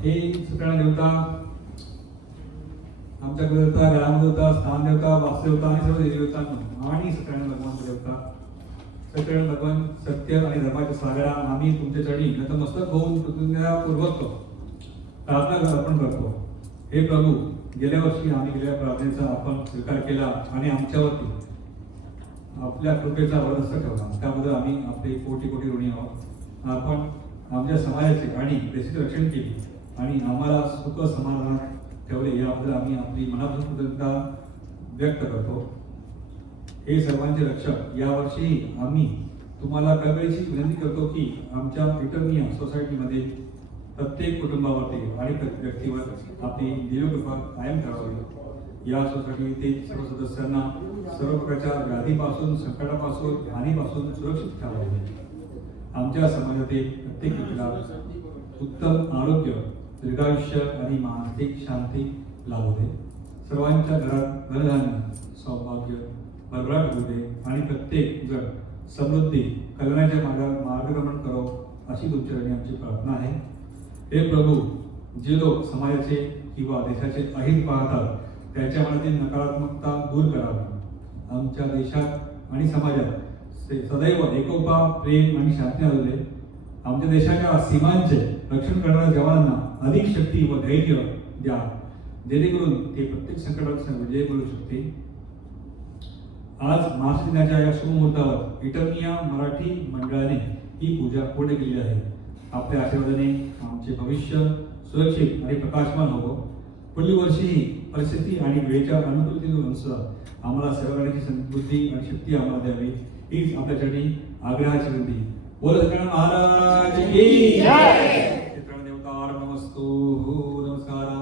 हे सगळ्यांना देवता आमच्या देवता, ग्रामदेवता, स्थानदेवता, वास्तुदेवता आणि सर्व देवतांना आणि सगळ्यांना भगवान देवता, सगळ्यांना भगवान सत्य आणि धर्माच्या सागरा आम्ही तुमच्या चरणी नतमस्तक होऊन कृतज्ञतापूर्वक प्रार्थना अर्पण करतो. हे प्रभू, गेल्या वर्षी आम्ही केलेल्या प्रार्थनेचा आपण स्वीकार केला आणि आमच्यावरती आपल्या कृपेचा वरदस्त ठेवला. त्याबद्दल आम्ही आपले कोटी कोटी ऋणी आहोत. आपण आमच्या समाजाचे आणि देशाचे रक्षण केले आणि आम्हाला सुख समाधानात ठेवले, याबद्दल आम्ही आपली मनापासून कृतज्ञता व्यक्त करतो. हे सर्वांचे रक्षक, यावर्षी आम्ही तुम्हाला कळकळीची विनंती करतो की आमच्या इटर्निया सोसायटीमध्ये प्रत्येक कुटुंबावरती आणि प्रत्येक व्यक्तीवर आपली देवकृपा कायम करावी. या सोसायटीतील सर्व सदस्यांना सर्व प्रकारच्या व्याधीपासून, संकटापासून, हानीपासून सुरक्षित ठेवावे. आमच्या समाजातील प्रत्येक व्यक्तीला उत्तम आरोग्य, दीर्घायुष्य आणि मानसिक शांती लाभू दे. सर्वांच्या घरात धनधान्य, सौभाग्य भरभराट होऊ दे आणि प्रत्येक जण समृद्धी, कल्याणाच्या मार्गक्रमण करो, अशी तुमच्याकडे आमची प्रार्थना आहे. हे प्रभू, जे लोक समाजाचे किंवा देशाचे अहित पाहतात त्यांच्या मनातील नकारात्मकता दूर करावी. आमच्या देशात आणि समाजात सदैव एकोपा, प्रेम आणि शांती आणू दे. आमच्या देशाच्या सीमांचे रक्षण करणाऱ्या जवानांना अधिक शक्ती व धैर्य द्या, जेणेकरून ते प्रत्येक संकटावर विजय मिळू शकते. आज महाराष्ट्र दिनाच्या या शुभ मुहूर्तावर इटर्निया मराठी मंडळाने ही पूजा पूर्ण केली आहे. आपल्या आशीर्वादाने आमचे भविष्य सुरक्षित आणि प्रकाशमान होवो. पुढील वर्षीही परिस्थिती आणि वेळेच्या अनुकूलतेनुसार आम्हाला सेवा करण्याची समृद्धी आणि शक्ती आम्हाला द्यावी, हीच आपल्यासाठी आग्रहाची विनंती. बोल सगळ्यांना महाराज की जय. चित्रण देवता नमस्तु. नमस्कार.